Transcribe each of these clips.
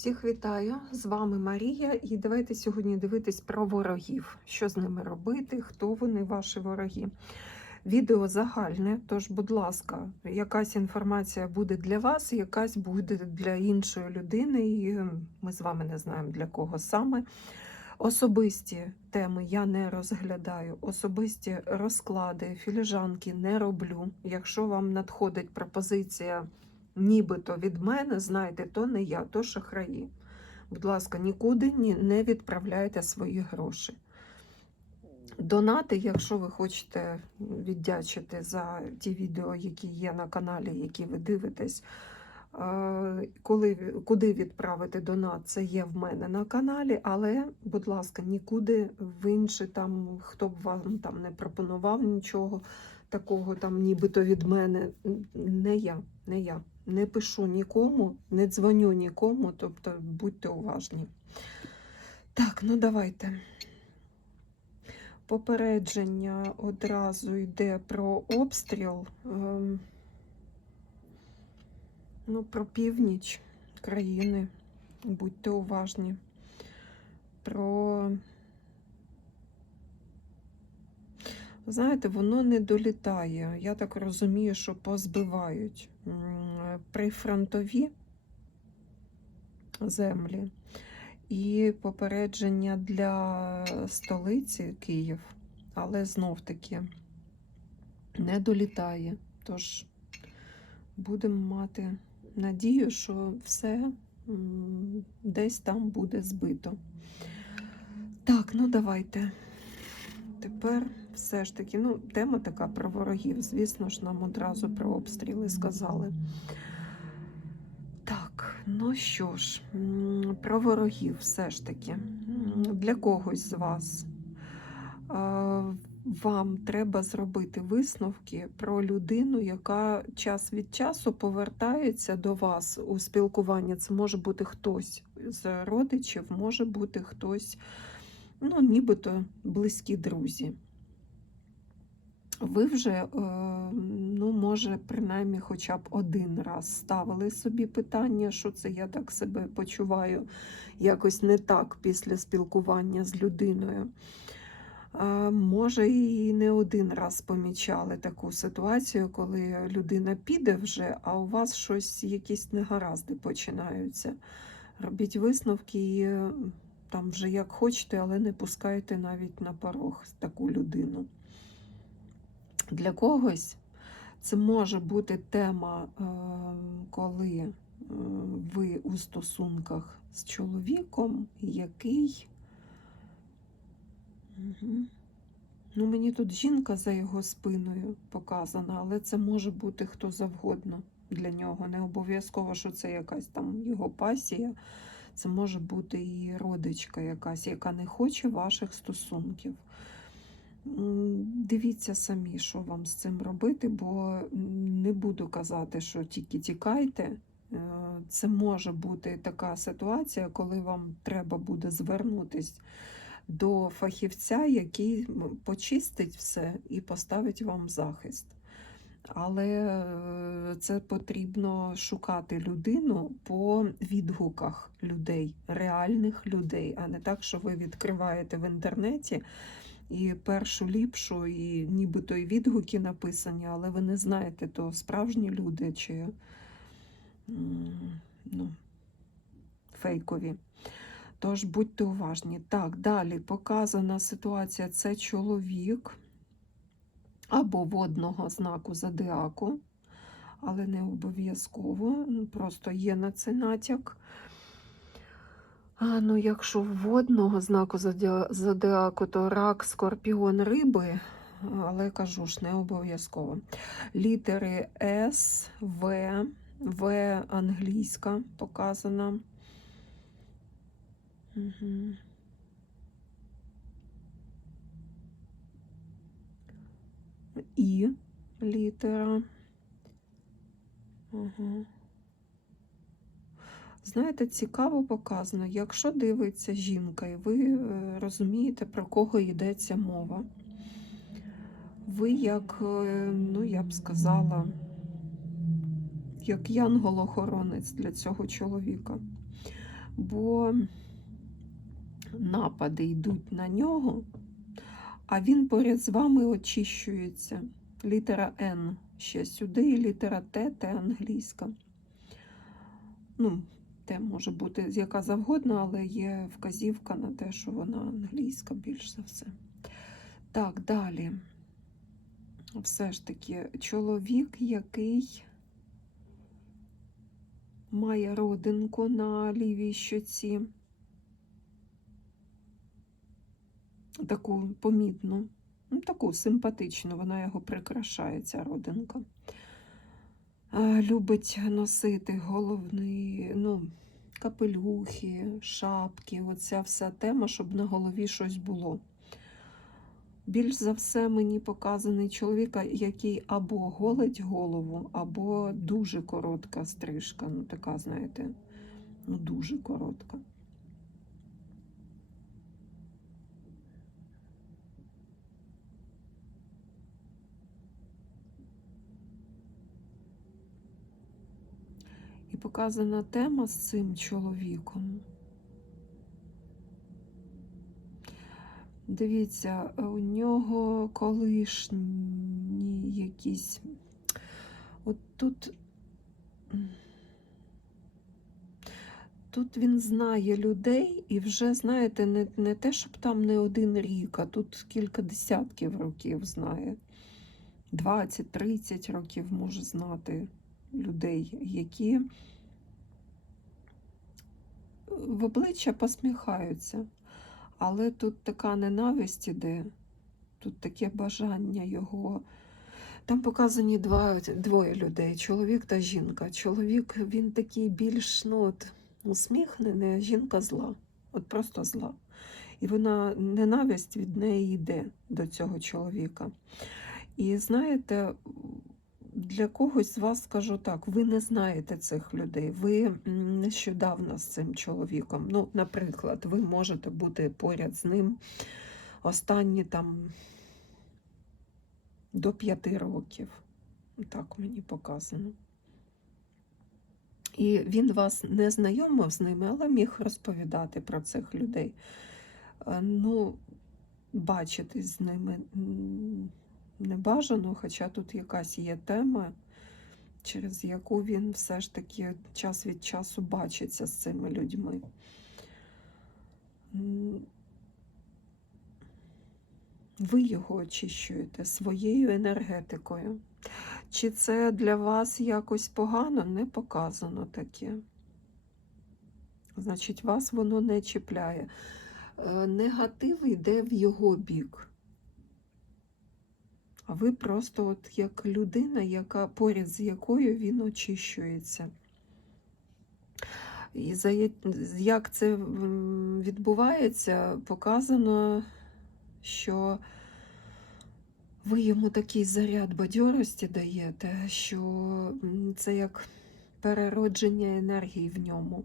Всіх вітаю! З вами Марія, і давайте сьогодні дивитись про ворогів, що з ними робити, хто вони, ваші вороги. Відео загальне, тож, будь ласка, якась інформація буде для вас, якась буде для іншої людини, і ми з вами не знаємо для кого саме. Особисті теми я не розглядаю, особисті розклади, філіжанки не роблю. Якщо вам надходить пропозиція нібито від мене, знайте, то не я, то шахраї. Будь ласка, нікуди не відправляйте свої гроші. Донати, якщо ви хочете віддячити за ті відео, які є на каналі, які ви дивитесь. е, Коли, куди відправити донат, це є в мене на каналі, але, будь ласка, нікуди в інші там, хто б вам там не пропонував нічого такого, там, нібито від мене. Не я, не я. Не пишу нікому, не дзвоню нікому, тобто будьте уважні. Так, ну давайте. Попередження одразу йде про обстріл. ем, Ну, про північ країни. Будьте уважні. Про. Знаєте, воно не долітає. Я так розумію, що позбивають прифронтові землі. І попередження для столиці Київ, але знов таки не долітає. Тож будемо мати надію, що все десь там буде збито. Так, ну давайте. Тепер все ж таки, ну, тема така про ворогів. Звісно ж, нам одразу про обстріли сказали. Ну що ж, про ворогів все ж таки. Для когось з вас вам треба зробити висновки про людину, яка час від часу повертається до вас у спілкування. Це може бути хтось з родичів, може бути хтось, ну, нібито близькі друзі. Ви вже, е, ну, може, принаймні, хоча б один раз ставили собі питання, що це я так себе почуваю якось не так після спілкування з людиною. Може, і не один раз помічали таку ситуацію, коли людина піде вже, а у вас щось, якісь негаразди починаються. Робіть висновки і е, там вже як хочете, але не пускайте навіть на порог таку людину. Для когось це може бути тема, е, коли е, ви у стосунках з чоловіком, який. Ну, мені тут жінка за його спиною показана, але це може бути хто завгодно для нього. Не обов'язково, що це якась там його пасія. Це може бути і родичка якась, яка не хоче ваших стосунків. Дивіться самі, що вам з цим робити, бо не буду казати, що тільки тікайте. Е, Це може бути така ситуація, коли вам треба буде звернутись до фахівця, який почистить все і поставить вам захист. Але е, це потрібно шукати людину по відгуках людей, реальних людей, а не так, що ви відкриваєте в інтернеті і першу ліпшу, і нібито і відгуки написані, але ви не знаєте, то справжні люди чи ну, фейкові. Тож будьте уважні. Так, далі показана ситуація: це чоловік або водного знаку зодіаку, але не обов'язково, просто є на це натяк. А, ну, якщо водного знаку зодіа- зодіаку, то рак, скорпіон, риби, але кажу ж, не обов'язково. Літери С, В, В англійська показана. Угу. І літера. Угу. Знаєте, цікаво показано, якщо дивиться жінка, і ви е, розумієте, про кого йдеться мова. Ви як, е, ну я б сказала, як янгол-охоронець для цього чоловіка. бо напади йдуть на нього, а він поряд з вами очищується. Літера Н ще сюди, і літера Т, Т англійська. Ну, Т може бути яка завгодно, але є вказівка на те, що вона англійська більш за все. Так, далі. Все ж таки, чоловік, який має родинку на лівій щоці. Таку помітну, ну, таку симпатичну, вона його прикрашає, ця родинка. Любить носити головний, ну, капелюхи, шапки, оця вся тема, щоб на голові щось було. Більш за все мені показаний чоловіка, який або голить голову, або дуже коротка стрижка. Ну, така, знаєте, ну дуже коротка. Показана тема з цим чоловіком. Дивіться, у нього колишні якісь. От тут. Тут він знає людей і вже, знаєте, не, не те, щоб там не один рік, а тут кілька десятків років знає. 20-30 років може знати людей, які в обличчя посміхаються. Але тут така ненависть іде, тут таке бажання його. Там показані два, двоє людей: чоловік та жінка. Чоловік він такий більш ну, от, усміхнений, а жінка зла. От просто зла. І вона ненависть від неї йде до цього чоловіка. І знаєте, для когось з вас скажу так: ви не знаєте цих людей. Ви нещодавно з цим чоловіком. Ну, наприклад, ви можете бути поряд з ним останні там до п'яти років. Так мені показано. І він вас не знайомив з ними, але міг розповідати про цих людей. Е, Ну, бачитись з ними не бажано, хоча тут якась є тема, через яку він все ж таки час від часу бачиться з цими людьми. Ви його очищуєте своєю енергетикою. Чи це для вас якось погано? Не показано таке. Значить, вас воно не чіпляє. Е, негатив йде в його бік. А ви просто от як людина, яка поряд з якою він очищується. І за як це відбувається, показано, що ви йому такий заряд бадьорості даєте, що це як переродження енергії в ньому.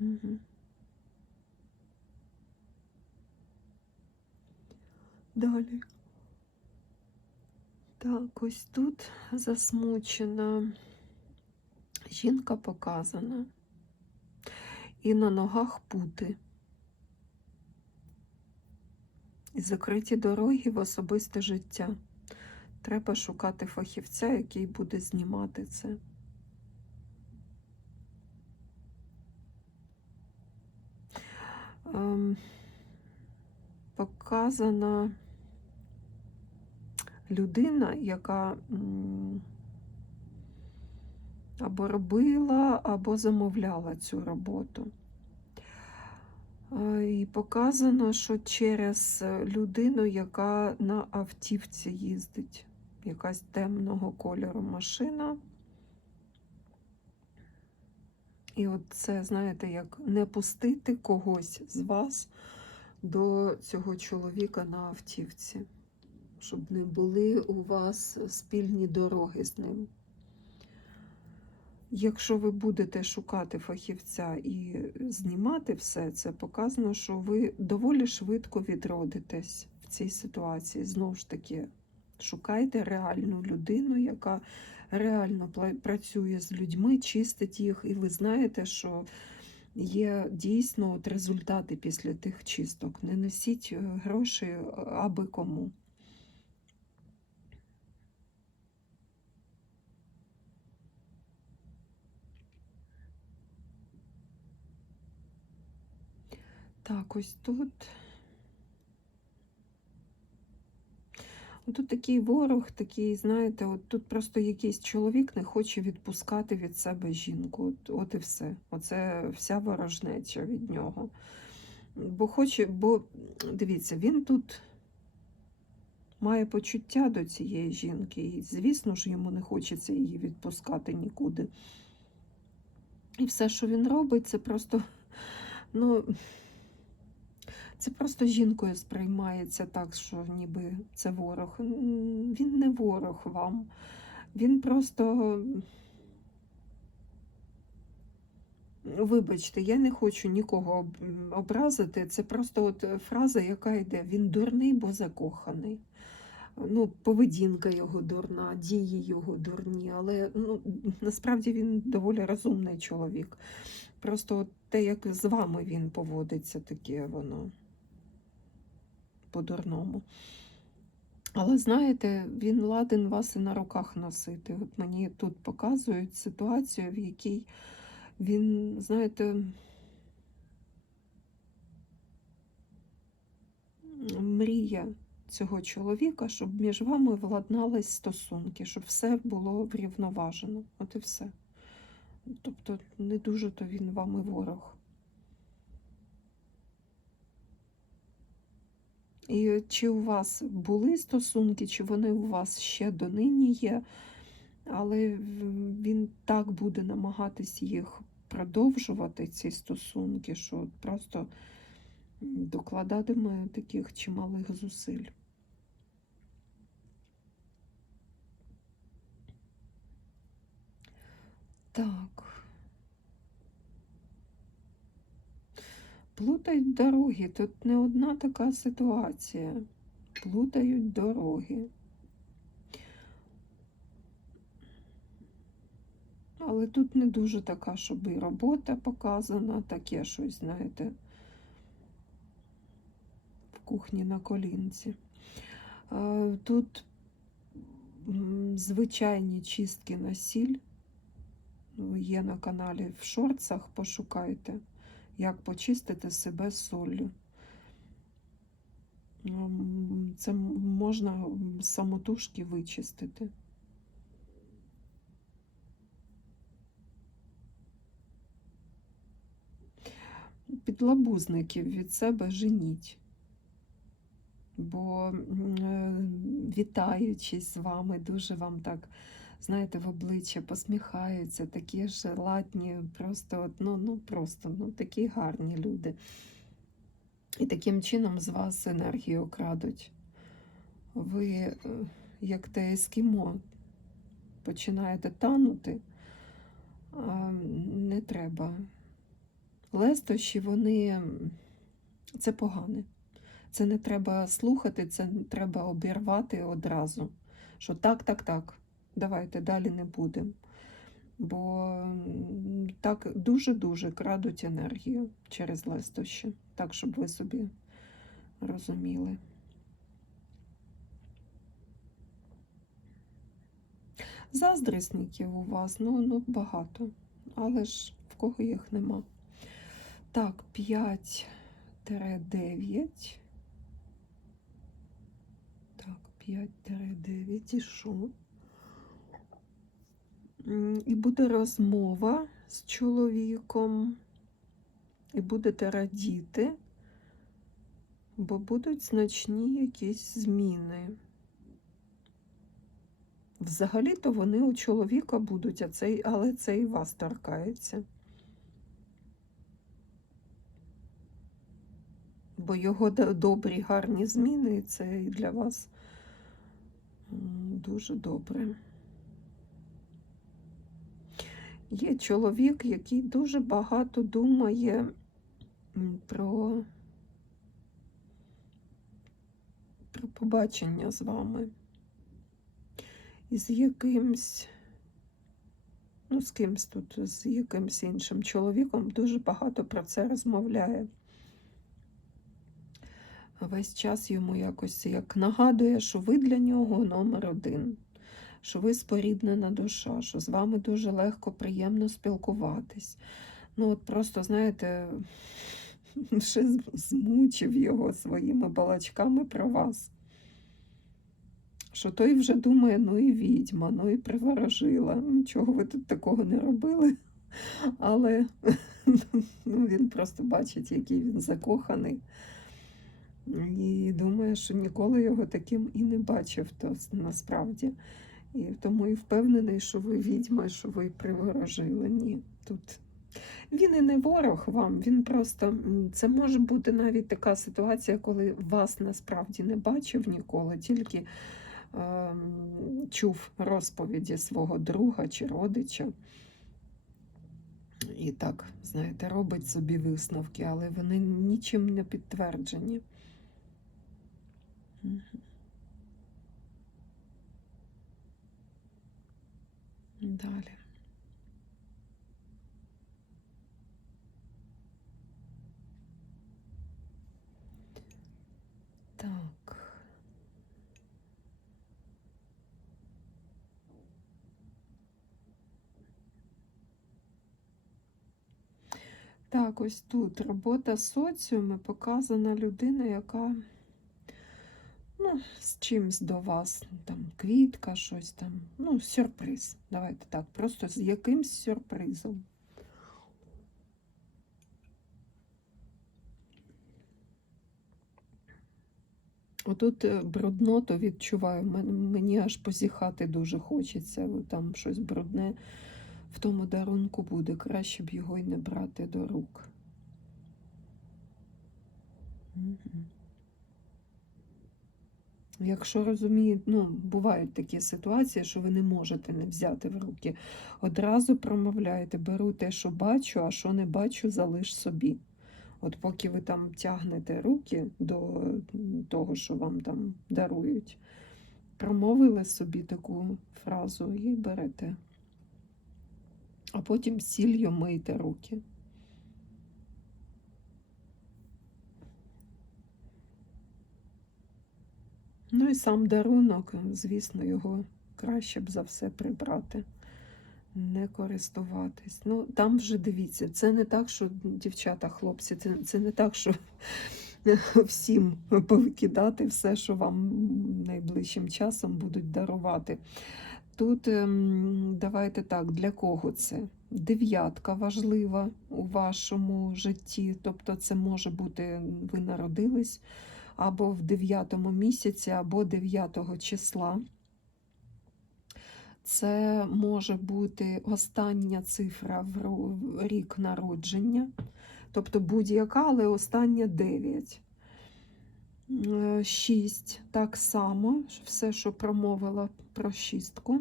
Угу. Далі. Так, ось тут засмучена жінка показана. І на ногах пути. І закриті дороги в особисте життя. Треба шукати фахівця, який буде знімати це. Ем, показана людина, яка або робила, або замовляла цю роботу. І показано, що через людину, яка на автівці їздить, якась темного кольору машина. І от це, знаєте, як не пустити когось з вас до цього чоловіка на автівці щоб не були у вас спільні дороги з ним. Якщо ви будете шукати фахівця і знімати все це, показано, що ви доволі швидко відродитесь в цій ситуації. Знову ж таки, шукайте реальну людину, яка реально працює з людьми, чистить їх, і ви знаєте, що є дійсно от результати після тих чисток. Не несіть е, гроші аби кому. Так, ось тут. Тут такий ворог, такий, знаєте, от тут просто якийсь чоловік не хоче відпускати від себе жінку. От, от і все. Оце вся ворожнеча від нього. Бо хоче, бо дивіться, він тут має почуття до цієї жінки, і, звісно ж, йому не хочеться її відпускати нікуди. І все, що він робить, це просто, ну. Це просто жінкою сприймається так, що ніби це ворог. Він не ворог вам. Він просто. Вибачте, я не хочу нікого образити. Це просто от фраза, яка йде: він дурний, бо закоханий. Ну, поведінка його дурна, дії його дурні, але ну, насправді він доволі розумний чоловік. Просто от те, як з вами він поводиться, таке воно по-дурному. Але знаєте, він ладен вас і на руках носити. От мені тут показують ситуацію, в якій він, знаєте, мріє цього чоловіка, щоб між вами владнались стосунки, щоб все було врівноважено. От і все. Тобто не дуже то він вам і ворог. І чи у вас були стосунки, чи вони у вас ще донині є, але він так буде намагатись їх продовжувати, ці стосунки, що просто докладатиме таких чималих зусиль. Так. Плутають дороги. Тут не одна така ситуація. Плутають дороги. Але тут не дуже така, щоб і робота показана, таке щось, знаєте, в кухні на колінці. Е, Тут звичайні чистки на сіль. Ну, Є на каналі в шорцах, пошукайте, як почистити себе солью. Це можна самотужки вичистити. Підлабузників від себе женіть. Бо е, вітаючись з вами, дуже вам так, знаєте, в обличчя посміхаються, такі ж ладні, просто, ну, ну, просто ну, такі гарні люди. І таким чином з вас енергію крадуть. Ви, е, як те ескімо, починаєте танути, а не треба. Лестощі, вони це погане. Це не треба слухати, це треба обірвати одразу. Що так, так, так, давайте далі не будемо. Бо так дуже-дуже крадуть енергію через лестощі. Так, щоб ви собі розуміли. Заздрісників у вас, ну, ну багато, але ж в кого їх нема. Так, 5-9. Так, 5-9 і що? І буде розмова з чоловіком, і будете радіти, бо будуть значні якісь зміни. Взагалі-то вони у чоловіка будуть, а цей, але це і вас торкається. Бо його добрі, гарні зміни, і це і для вас дуже добре. Є чоловік, який дуже багато думає про, про побачення з вами. І з якимсь ну, з кимсь тут, з якимсь іншим чоловіком, дуже багато про це розмовляє. Весь час йому якось як нагадує, що ви для нього номер один, що ви споріднена душа, що з вами дуже легко, приємно спілкуватись. Ну, от просто, знаєте, ще змучив його своїми балачками про вас. Що той вже думає, ну і відьма, ну і приворожила. Нічого ви тут такого не робили. Але ну, він просто бачить, який він закоханий. І думає, що ніколи його таким і не бачив то насправді. І тому і впевнений, що ви відьма, що ви приворожили. Ні, тут він і не ворог вам, він просто це може бути навіть така ситуація, коли вас насправді не бачив ніколи, тільки ем, чув розповіді свого друга чи родича. І так, знаєте, робить собі висновки, але вони нічим не підтверджені. Далі. Так. Так, ось тут робота з соціуми показана людина, яка з чимсь до вас, там квітка, щось там, ну, сюрприз. Давайте так, просто з якимсь сюрпризом. Отут е, брудноту відчуваю, мені аж позіхати дуже хочеться, там щось брудне в тому дарунку буде. Краще б його й не брати до рук. Якщо розумієте, ну, бувають такі ситуації, що ви не можете не взяти в руки. Одразу промовляєте, беру те, що бачу, а що не бачу, залиш собі. От поки ви там тягнете руки до того, що вам там дарують, промовили собі таку фразу і берете. А потім сіллю мийте руки. Ну і сам дарунок, звісно, його краще б за все прибрати, не користуватись. Ну, там вже дивіться, це не так, що дівчата, хлопці, це, це не так, що всім повикидати все, що вам найближчим часом будуть дарувати. Тут ем, давайте так, для кого це? Дев'ятка важлива у вашому житті, тобто це може бути, ви народились або в 9 місяці, або 9 числа. Це може бути остання цифра в рік народження, тобто будь-яка, але остання 9. 6 так само, все, що промовила про шістку.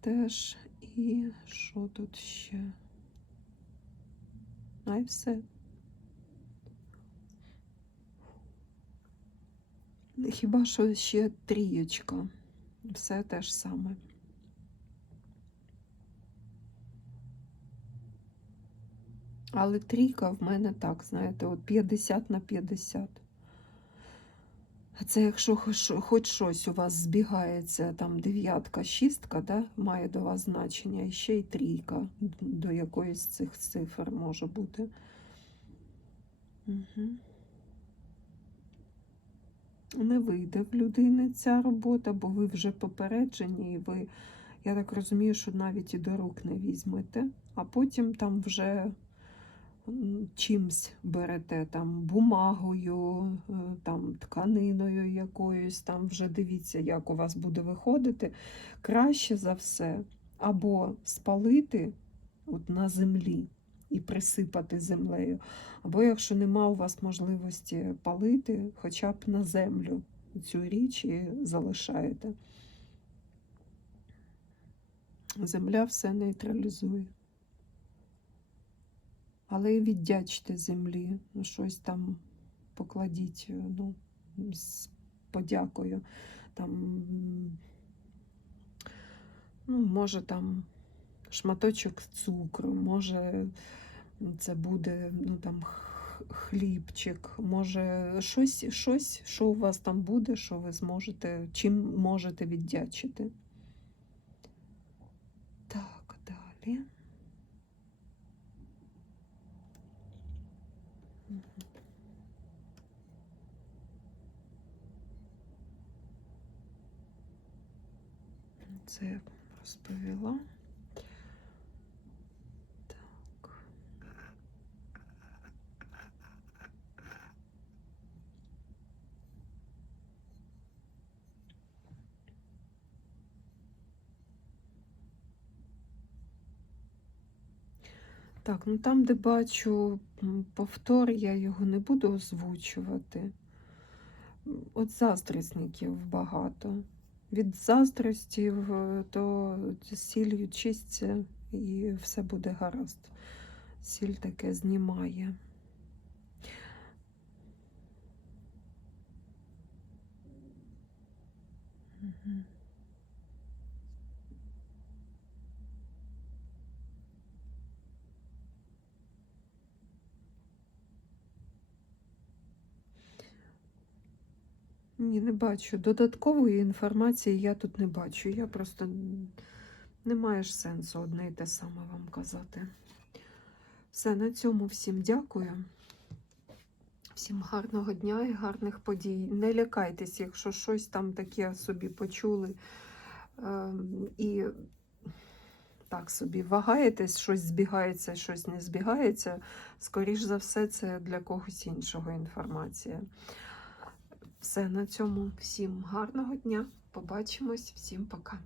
Теж і що тут ще? А все. Хіба що ще трієчка. Все те ж саме. Але трійка в мене так, знаєте, от 50 на 50. А Це якщо хоч щось у вас збігається, там дев'ятка, шістка, да, має до вас значення, і ще й трійка до якоїсь з цих цифр може бути. Угу. Не вийде в людини ця робота, бо ви вже попереджені, і ви, я так розумію, що навіть і до рук не візьмете, а потім там вже чимсь берете, там бумагою, е, там тканиною якоюсь, там вже дивіться, як у вас буде виходити. Краще за все або спалити от на землі і присипати землею, або якщо нема у вас можливості палити, хоча б на землю цю річ і залишаєте. Земля все нейтралізує. Але і віддячте землі, ну, щось там покладіть ну, з подякою. Там, ну, може, там шматочок цукру, може це буде ну, там, хлібчик, може щось, щось, що у вас там буде, що ви зможете, чим можете віддячити. Так, далі. Це я розповіла. Так, ну там, де бачу повтор, я його не буду озвучувати. От заздрісників багато. Від заздростів е, то сіллю чисться і все буде гаразд. Сіль таке знімає. Ні, не бачу. Додаткової інформації я тут не бачу. Я просто не маєш сенсу одне і те саме вам казати. Все, на цьому всім дякую. Всім гарного дня і гарних подій. Не лякайтесь, якщо щось там таке собі почули. Ем, і так собі вагаєтесь, щось збігається, щось не збігається. Скоріш за все, це для когось іншого інформація. Все на цьому. Всім гарного дня. Побачимось, всім пока.